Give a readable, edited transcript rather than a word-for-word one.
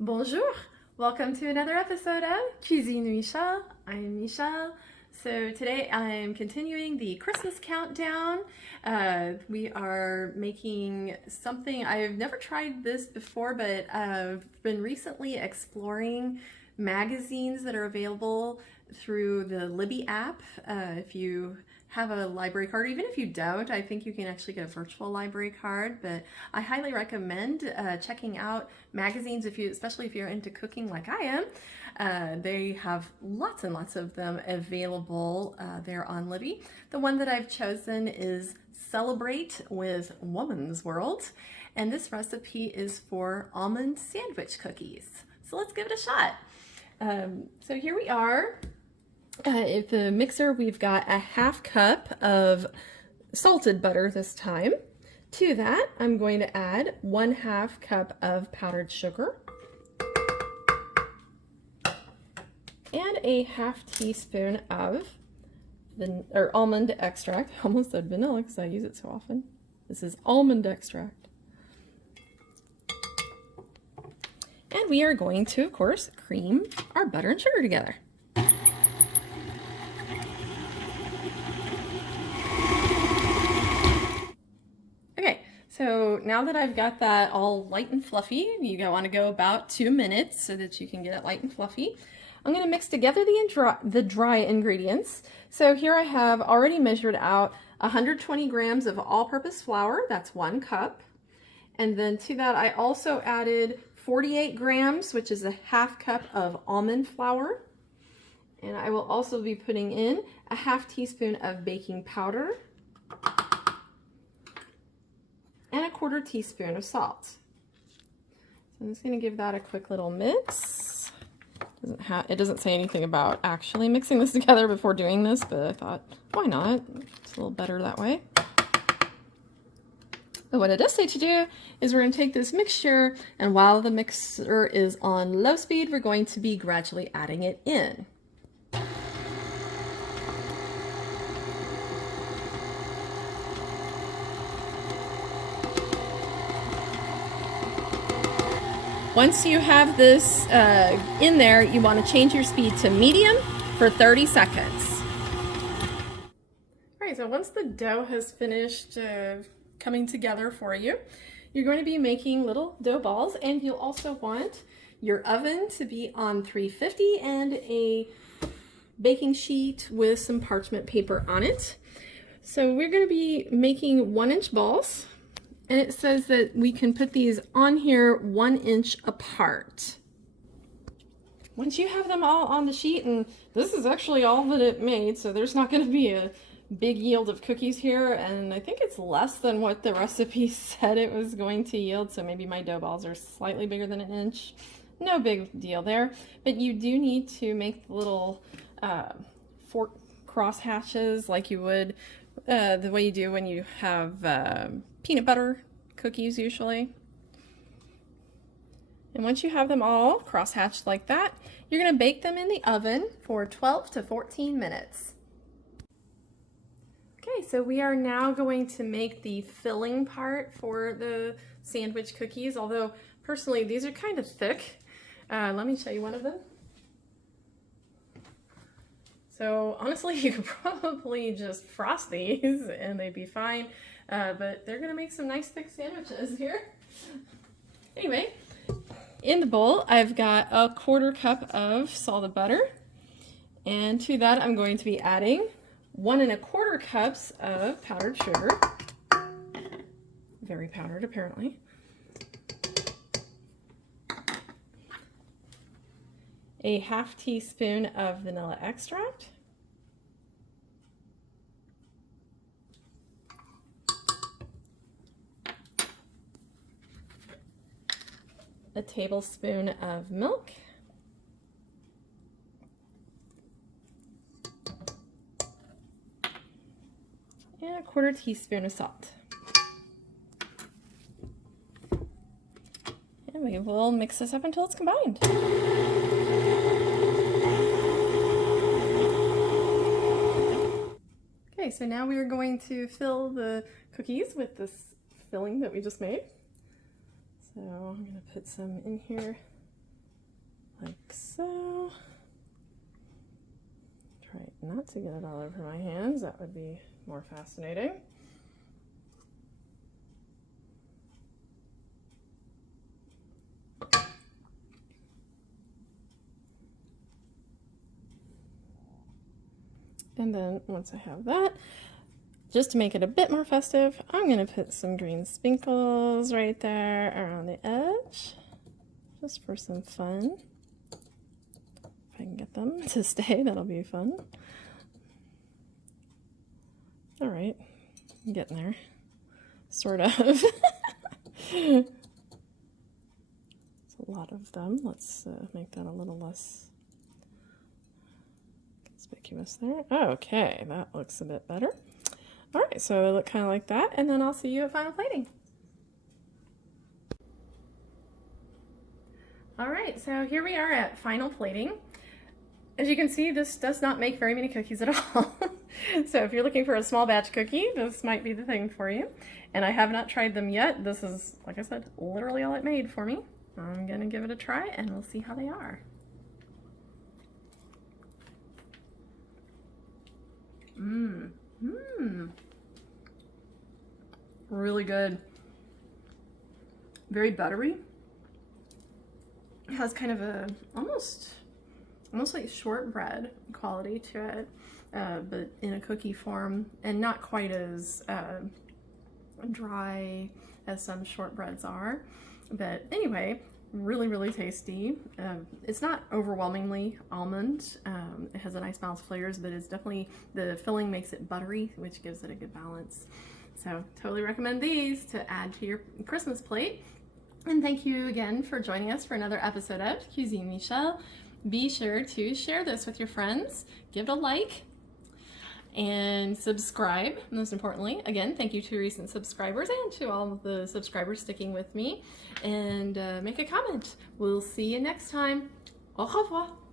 Bonjour! Welcome to another episode of Cuisine Michelle. I'm Michelle. So today I'm continuing the Christmas countdown. We are making something, I've never tried this before, but I've been recently exploring magazines that are available through the Libby app. If you have a library card, even if you don't, I think you can actually get a virtual library card, but I highly recommend checking out magazines, especially if you're into cooking like I am. They have lots and lots of them available there on Libby. The one that I've chosen is Celebrate with Woman's World, and this recipe is for almond sandwich cookies. So let's give it a shot. So here we are. At the mixer, we've got a half cup of salted butter this time. To that, I'm going to add 1/2 cup of powdered sugar and a 1/2 teaspoon of almond extract. I almost said vanilla because I use it so often. This is almond extract. And we are going to, of course, cream our butter and sugar together. So now that I've got that all light and fluffy, you want to go about 2 minutes so that you can get it light and fluffy. I'm going to mix together the dry ingredients. So here I have already measured out 120 grams of all-purpose flour, that's 1 cup. And then to that I also added 48 grams, which is a 1/2 cup of almond flour. And I will also be putting in a 1/2 teaspoon of baking powder and a 1/4 teaspoon of salt. So I'm just going to give that a quick little mix. It doesn't say anything about actually mixing this together before doing this, but I thought, why not? It's a little better that way. But what it does say to do is we're going to take this mixture, and while the mixer is on low speed, we're going to be gradually adding it in. Once you have this in there, you want to change your speed to medium for 30 seconds. All right, so once the dough has finished coming together for you, you're going to be making little dough balls, and you'll also want your oven to be on 350 and a baking sheet with some parchment paper on it. So we're going to be making 1-inch balls. And it says that we can put these on here 1 inch apart. Once you have them all on the sheet, and this is actually all that it made, so there's not going to be a big yield of cookies here, and I think it's less than what the recipe said it was going to yield, so maybe my dough balls are slightly bigger than 1 inch. No big deal there, but you do need to make little fork cross hatches like you would the way you do when you have peanut butter cookies usually. And once you have them all cross-hatched like that, you're going to bake them in the oven for 12 to 14 minutes. Okay, so we are now going to make the filling part for the sandwich cookies, although personally these are kind of thick. Let me show you one of them. So honestly, you could probably just frost these and they'd be fine, but they're gonna make some nice thick sandwiches here. Anyway, in the bowl, I've got a 1/4 cup of salted butter, and to that I'm going to be adding 1 1/4 cups of powdered sugar. Very powdered, apparently. A 1/2 teaspoon of vanilla extract, a tablespoon of milk, and a 1/4 teaspoon of salt. And we will mix this up until it's combined. Okay, so now we are going to fill the cookies with this filling that we just made. So I'm going to put some in here so. Try not to get it all over my hands. That would be more fascinating. And then once I have that, just to make it a bit more festive, I'm going to put some green sprinkles right there around the edge, just for some fun. If I can get them to stay, that'll be fun. All right, I'm getting there, sort of. It's a lot of them. Let's make that a little less conspicuous there. Okay, that looks a bit better. All right, so they look kind of like that, and then I'll see you at final plating. All right, so here we are at final plating. As you can see, this does not make very many cookies at all. So if you're looking for a small batch cookie, this might be the thing for you. And I have not tried them yet. This is, like I said, literally all it made for me. I'm gonna give it a try and we'll see how they are. Really good. Very buttery. It has kind of a almost like shortbread quality to it, but in a cookie form, and not quite as dry as some shortbreads are. But anyway, really tasty. It's not overwhelmingly almond. It has a nice balance of flavors, but it's definitely, the filling makes it buttery, which gives it a good balance. So totally recommend these to add to your Christmas plate. And thank you again for joining us for another episode of Cuisine Michelle. Be sure to share this with your friends, give it a like, and subscribe. Most importantly, again, thank you to recent subscribers and to all of the subscribers sticking with me. And make a comment. We'll see you next time. Au revoir.